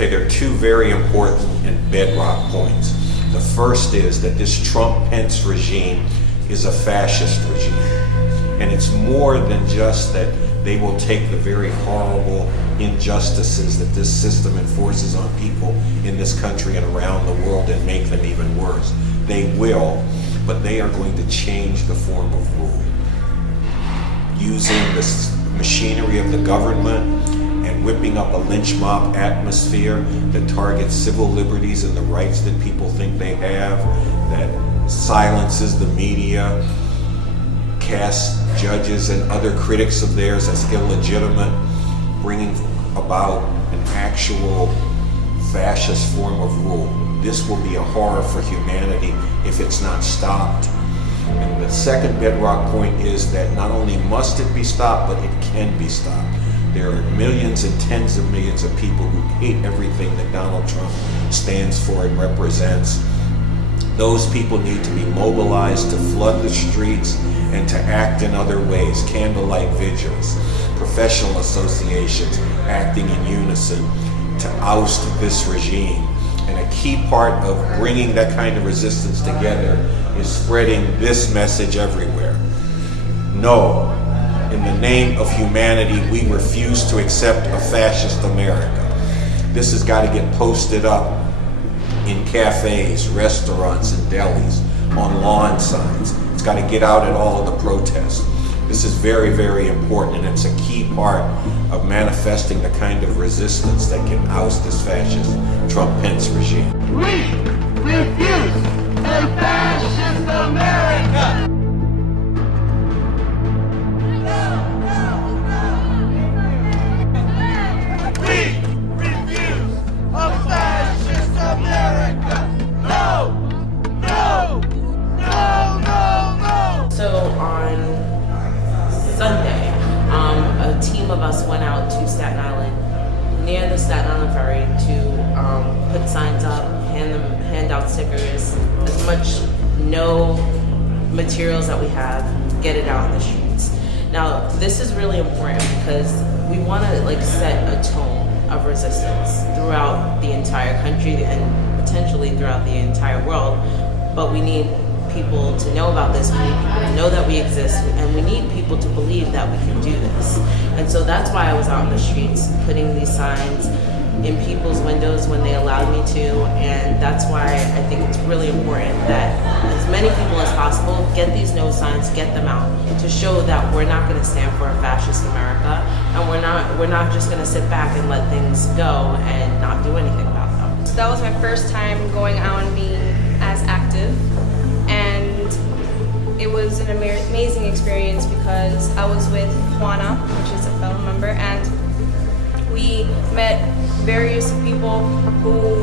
Okay, there are two very important and bedrock points. The first is that this Trump-Pence regime is a fascist regime. And it's more than just that they will take the very horrible injustices that this system enforces on people in this country and around the world and make them even worse. They will, but they are going to change the form of rule. Using this machinery of the government and whipping up a lynch mob atmosphere that targets civil liberties and the rights that people think they have, that silences the media, casts judges and other critics of theirs as illegitimate, bringing about an actual fascist form of rule. This will be a horror for humanity if it's not stopped. And the second bedrock point is that not only must it be stopped, but it can be stopped. There are millions and tens of millions of people who hate everything that Donald Trump stands for and represents. Those people need to be mobilized to flood the streets and to act in other ways, candlelight vigils, professional associations acting in unison to oust this regime. And a key part of bringing that kind of resistance together is spreading this message everywhere. No, in the name of humanity, we refuse to accept a fascist America. This has got to get posted up in cafes, restaurants, and delis, on lawn signs. It's got to get out at all of the protests. This is very, very important, and it's a key part of manifesting the kind of resistance that can oust this fascist Trump-Pence regime. We refuse a fascist America! So on Sunday, a team of us went out to Staten Island, near the Staten Island ferry, to put signs up, hand out stickers, as much no materials that we have, get it out in the streets. Now, this is really important because we want to set a tone of resistance throughout the entire country and potentially throughout the entire world, but we need people to know about this, we need people to know that we exist, and we need people to believe that we can do this. And so that's why I was out in the streets putting these signs in people's windows when they allowed me to, and that's why I think it's really important that as many people as possible get these no signs, get them out, to show that we're not going to stand for a fascist America, and we're not just going to sit back and let things go and not do anything about them. So that was my first time going out and being as active. And it was an amazing experience because I was with Juana, which is a fellow member, and we met various people who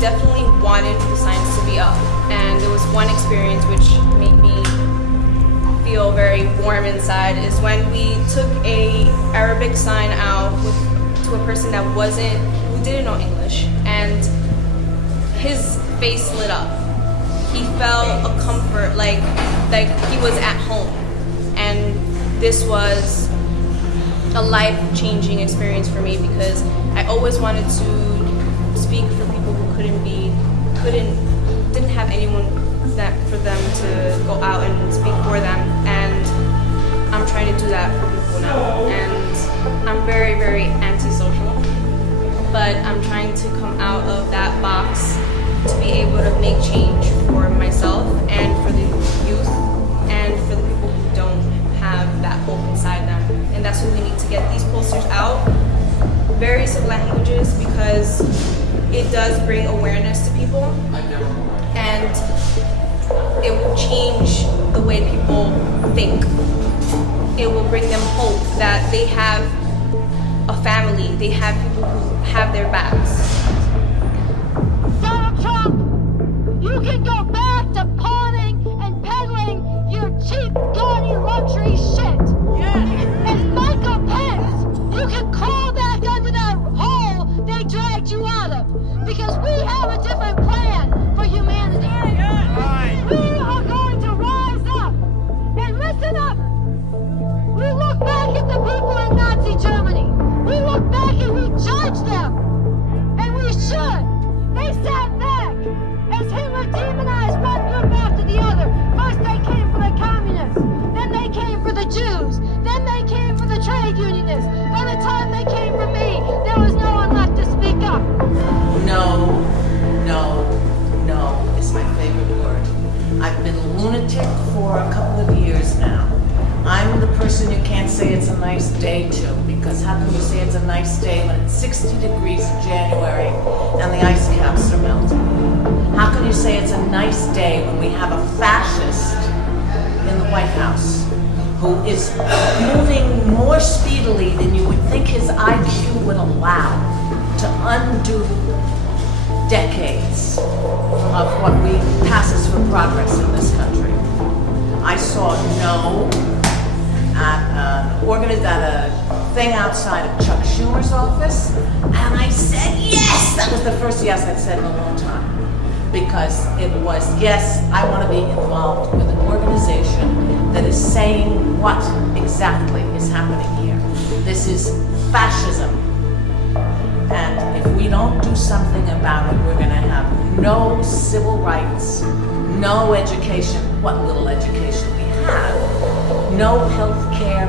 definitely wanted the signs to be up. And there was one experience which made me feel very warm inside, is when we took a Arabic sign out to a person who didn't know English, and his face lit up. He felt a comfort, like he was at home. And this was a life-changing experience for me because I always wanted to speak for people who didn't have anyone for them to go out and speak for them. And I'm trying to do that for people now. And I'm very, very antisocial, but I'm trying to come out of that box to be able to make change for myself and for the youth and for the people who don't have that hope inside them. And that's what we need to get these posters out, various languages, because it does bring awareness to people, and it will change the way people think. It will bring them hope that they have a family, they have people who have their backs. You can go back to pawning and peddling your cheap, gaudy luxury shit. Yes. And Michael Pence, you can crawl back under that hole they dragged you out of. Because we have a different plan for humanity. Yes. Right. We are going to rise up. And listen up. We look back at the people in Nazi Germany. We look back and we judge them. person you can't say it's a nice day to, because how can you say it's a nice day when it's 60 degrees in January and the ice caps are melting? How can you say it's a nice day when we have a fascist in the White House who is moving more speedily than you would think his IQ would allow to undo decades of what we passes for progress in this country? I saw no at a thing outside of Chuck Schumer's office, and I said yes. That was the first yes I'd said in a long time, because it was yes, I want to be involved with an organization that is saying what exactly is happening here. This is fascism, and if we don't do something about it, we're going to have no civil rights, no education, what little education we have, no health care,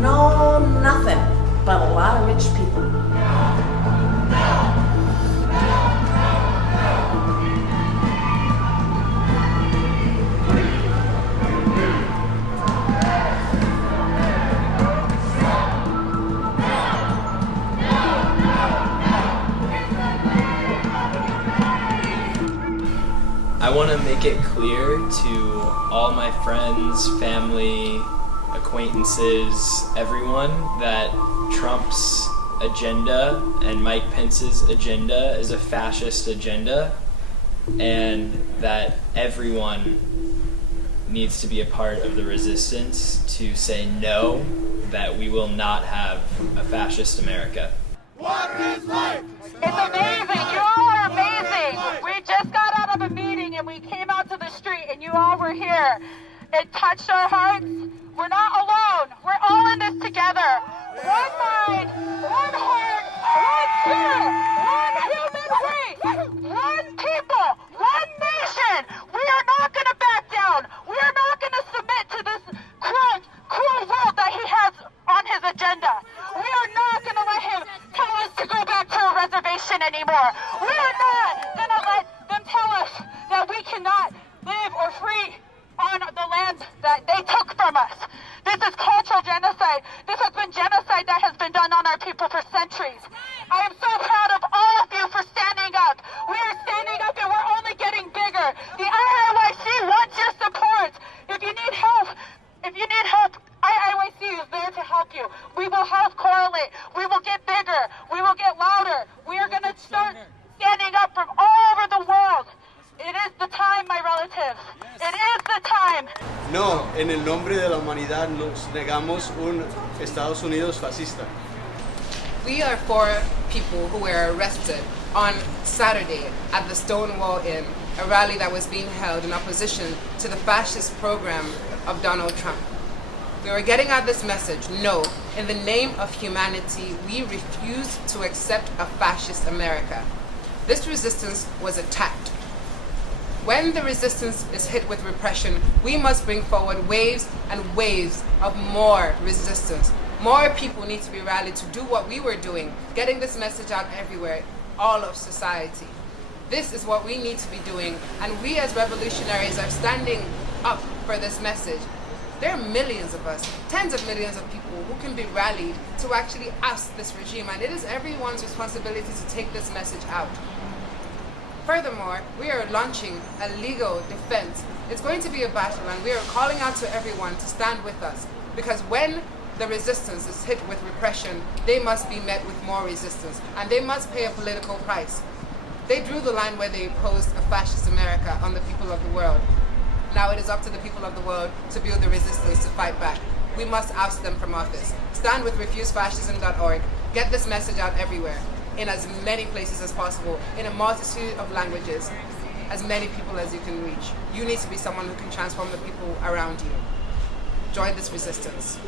no nothing but a lot of rich people. I want to make it clear to all my friends, family, acquaintances, everyone, that Trump's agenda and Mike Pence's agenda is a fascist agenda, and that everyone needs to be a part of the resistance to say no, that we will not have a fascist America. Water is life! It's amazing. You all are amazing. We just got out of a meeting and we came out to the street and you all were here. It touched our hearts. We're not alone. We're all in this together. One mind, one heart, one spirit, one human race, one people, one nation. We are not going to back down. We are not going to submit to this cruel world that he has on his agenda. We are not going to let him tell us to go back to a reservation anymore. We are not going to let them tell us that we cannot live or free on the lands that they took from us. This is cultural genocide. This has been genocide that has been done on our people for centuries. I am so proud of all of you for standing up. We are standing up and we're only getting bigger. The IIYC wants your support. If you need help, IIYC is there to help you. We will help correlate. We will get bigger. We will get louder. We are going to start standing up from all over the world. It is the time, my relatives. It is the time. No, en el nombre de la humanidad nos negamos un Estados Unidos fascista. We are 4 people who were arrested on Saturday at the Stonewall Inn, a rally that was being held in opposition to the fascist program of Donald Trump. We were getting out this message: no, in the name of humanity, we refuse to accept a fascist America. This resistance was attacked. When the resistance is hit with repression, we must bring forward waves and waves of more resistance. More people need to be rallied to do what we were doing, getting this message out everywhere, all of society. This is what we need to be doing, and we as revolutionaries are standing up for this message. There are millions of us, tens of millions of people who can be rallied to actually oust this regime, and it is everyone's responsibility to take this message out. Furthermore, we are launching a legal defense. It's going to be a battle, and we are calling out to everyone to stand with us, because when the resistance is hit with repression, they must be met with more resistance, and they must pay a political price. They drew the line where they imposed a fascist America on the people of the world. Now it is up to the people of the world to build the resistance to fight back. We must oust them from office. Stand with refusefascism.org. Get this message out everywhere, in as many places as possible, in a multitude of languages, as many people as you can reach. You need to be someone who can transform the people around you. Join this resistance.